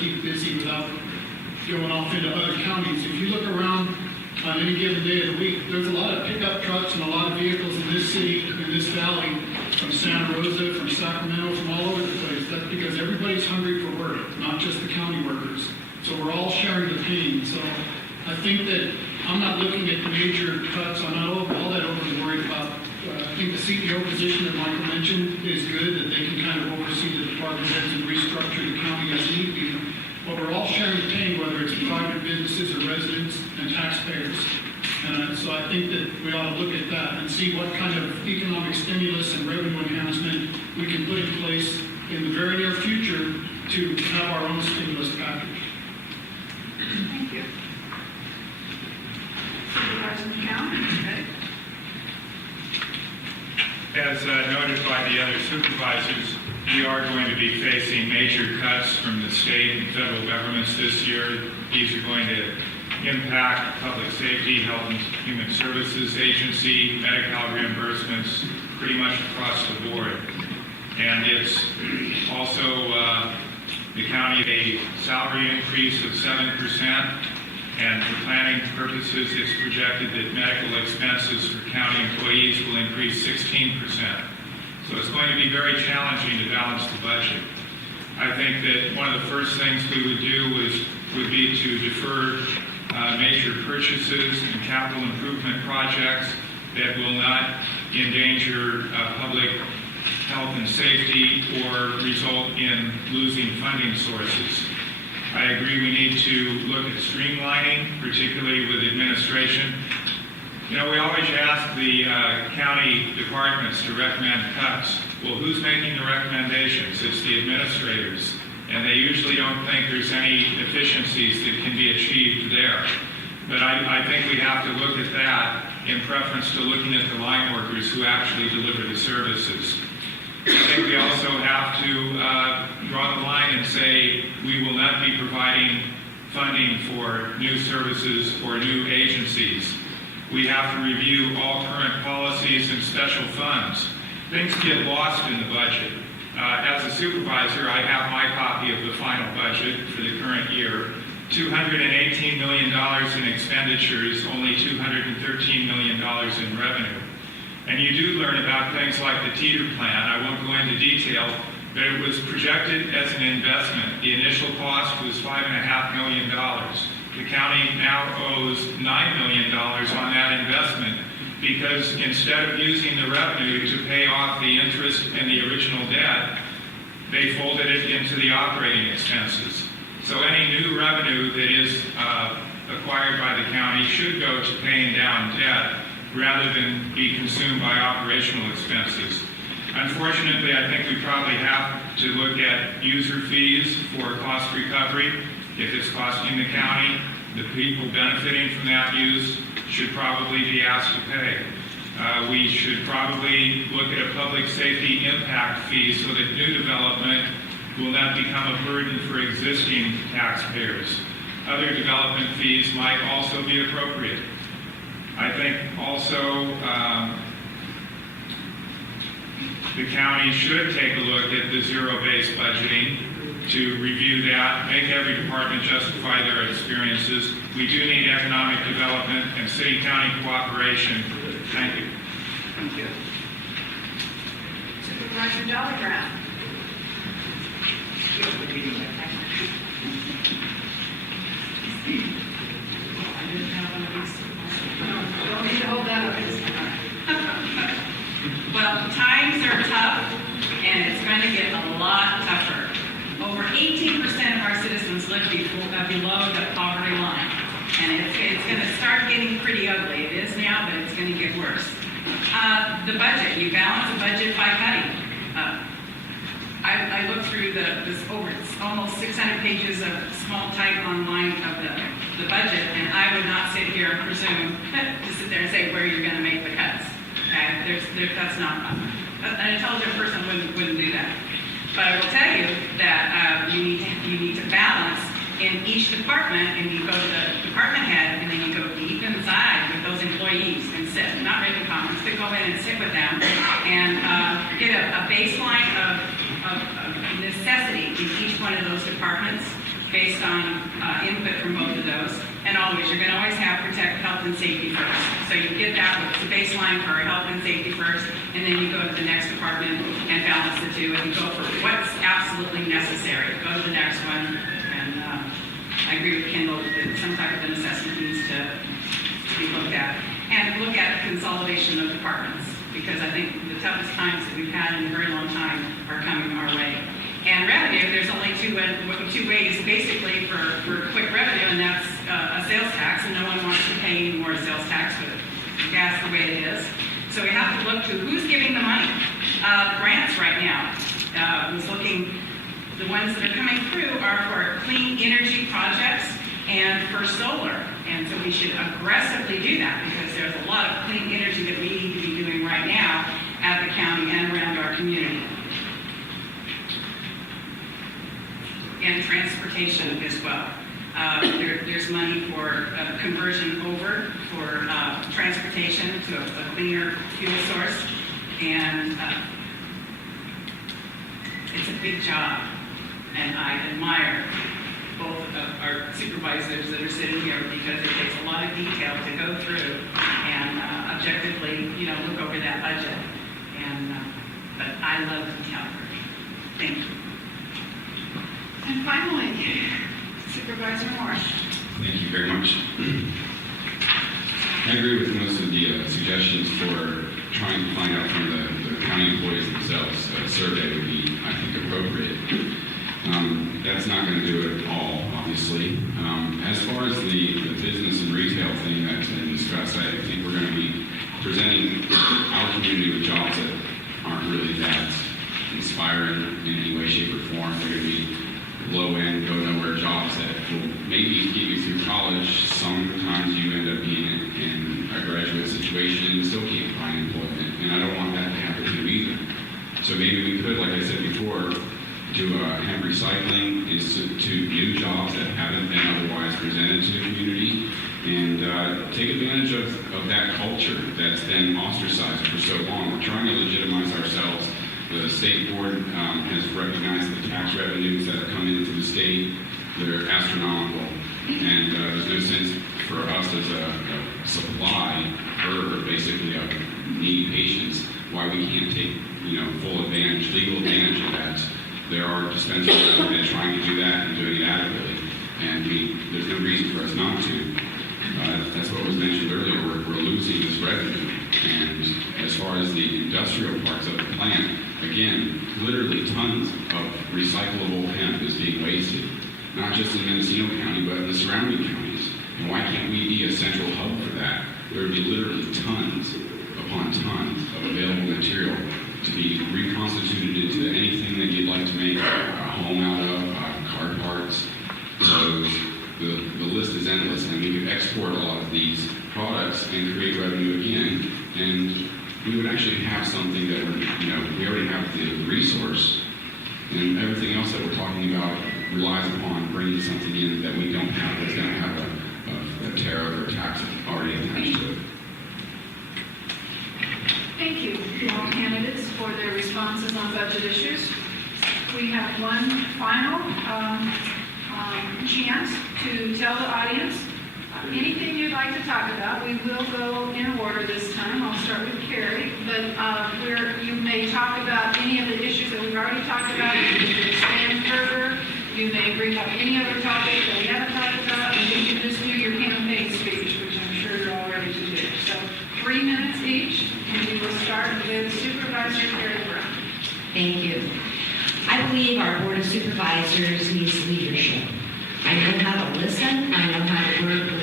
keep busy without going off into other counties. If you look around on any given day of the week, there's a lot of pickup trucks and a lot of vehicles in this city, in this valley, from Santa Rosa, from Sacramento, from all over the place. That's because everybody's hungry for work, not just the county workers. So we're all sharing the pain. So I think that I'm not looking at major cuts. I'm not all that overly worried about. I think the CEO position that Michael mentioned is good, that they can kind of oversee the department heads and restructure the county as need be. But we're all sharing the pain, whether it's private businesses or residents and taxpayers. And so I think that we ought to look at that and see what kind of economic stimulus and revenue enhancement we can put in place in the very near future to have our own stimulus package. Thank you. Supervisor McCown? Okay. As noted by the other supervisors, we are going to be facing major cuts from the state and federal governments this year. These are going to impact public safety, health and human services agency, Medi-Cal reimbursements, pretty much across the board. And it's also the county a salary increase of 7%. And for planning purposes, it's projected that medical expenses for county employees will increase 16%. So it's going to be very challenging to balance the budget. I think that one of the first things we would do would be to defer major purchases and capital improvement projects that will not endanger public health and safety or result in losing funding sources. I agree we need to look at streamlining, particularly with administration. You know, we always ask the county departments to recommend cuts. Well, who's making the recommendations? It's the administrators. And they usually don't think there's any efficiencies that can be achieved there. But I think we have to look at that in preference to looking at the line workers who actually deliver the services. I think we also have to draw the line and say we will not be providing funding for new services or new agencies. We have to review all current policies and special funds. Things get lost in the budget. As a supervisor, I have my copy of the final budget for the current year. $218 million in expenditures, only $213 million in revenue. And you do learn about things like the teeter plan. I won't go into detail, but it was projected as an investment. The initial cost was $5.5 million. The county now owes $9 million on that investment because instead of using the revenue to pay off the interest and the original debt, they folded it into the operating expenses. So any new revenue that is acquired by the county should go to paying down debt rather than be consumed by operational expenses. Unfortunately, I think we probably have to look at user fees for cost recovery. If it's costing the county, the people benefiting from that use should probably be asked to pay. We should probably look at a public safety impact fee so that new development will not become a burden for existing taxpayers. Other development fees might also be appropriate. I think also the county should take a look at the zero-based budgeting to review that, make every department justify their experiences. We do need economic development and city-county cooperation. Thank you. Thank you. Supervisor Dollar-Brown. Don't need to hold that up. Well, times are tough, and it's going to get a lot tougher. Over 18% of our citizens live below the poverty line, and it's going to start getting pretty ugly. It is now, but it's going to get worse. The budget, you balance the budget by cutting. I looked through it's almost 600 pages of small type online of the budget, and I would not sit here and presume to sit there and say where you're going to make the cuts. Okay, that's not an intelligent person wouldn't do that. But I will tell you that you need to balance in each department, and you go to the department head, and then you go deep inside with those employees and sit, not written comments, but go in and sit with them and get a baseline of necessity in each one of those departments, based on input from both of those. And always, you're going to always have protect health and safety first. So you get that, what's the baseline for health and safety first, and then you go to the next department and balance the two, and you go for what's absolutely necessary. Go to the next one, and I agree with Kendall that some type of an assessment needs to be looked at. And look at consolidation of departments, because I think the toughest times that we've had in a very long time are coming our way. And revenue, there's only two ways basically for quick revenue, and that's a sales tax, and no one wants to pay any more sales tax with gas the way it is. So we have to look to who's giving the money. Grants right now, was looking, the ones that are coming through are for clean energy projects and for solar. And so we should aggressively do that, because there's a lot of clean energy that we need to be doing right now at the county and around our community. And transportation as well. There's money for conversion over for transportation to a cleaner fuel source, and it's a big job. And I admire both of our supervisors that are sitting here, because it takes a lot of detail to go through and objectively, look over that budget. And but I love detail work. Thank you. And finally, Supervisor Moore. Thank you very much. I agree with most of the suggestions for trying to find out from the county employees themselves. A survey would be, I think, appropriate. That's not going to do it all, obviously. As far as the business and retail thing that's been discussed, I think we're going to be presenting our community with jobs that aren't really that inspiring in any way, shape, or form. They're going to be low-end, go-nowhere jobs that will maybe get you through college. Sometimes you end up being in a graduate situation and still can't find employment, and I don't want that to happen to you either. So maybe we could, like I said before, do hemp recycling, institute new jobs that haven't been otherwise presented to the community, and take advantage of that culture that's been ostracized for so long. We're trying to legitimize ourselves. The state board has recognized the tax revenues that are coming into the state. They're astronomical, and there's no sense for us as a supply for basically of needy patients why we can't take full advantage, legal advantage of that. There are dispensaries out there trying to do that and doing it adequately, and there's no reason for us not to. That's what was mentioned earlier. We're losing this revenue, and as far as the industrial parts of the plant, again, literally tons of recyclable hemp is being wasted, not just in Mendocino County, but in the surrounding counties. And why can't we be a central hub for that? There would be literally tons upon tons of available material to be reconstituted into anything that you'd like to make a home out of, car parts, clothes. The list is endless, and we could export a lot of these products and create revenue again, and we would actually have something that would, we already have the resource, and everything else that we're talking about relies upon bringing something in that we don't have that's going to have a tariff or tax already attached to it. Thank you to all candidates for their responses on budget issues. We have one final chance to tell the audience anything you'd like to talk about. We will go in order this time. I'll start with Carrie, but you may talk about any of the issues that we've already talked about. You can expand further. You may bring up any other topic that we haven't talked about, and you can just do your campaign speech, which I'm sure you're all ready to do. So 3 minutes each, and we will start with Supervisor Carrie Brown. Thank you. I believe our Board of Supervisors needs leadership. I know how to listen. I know how to work with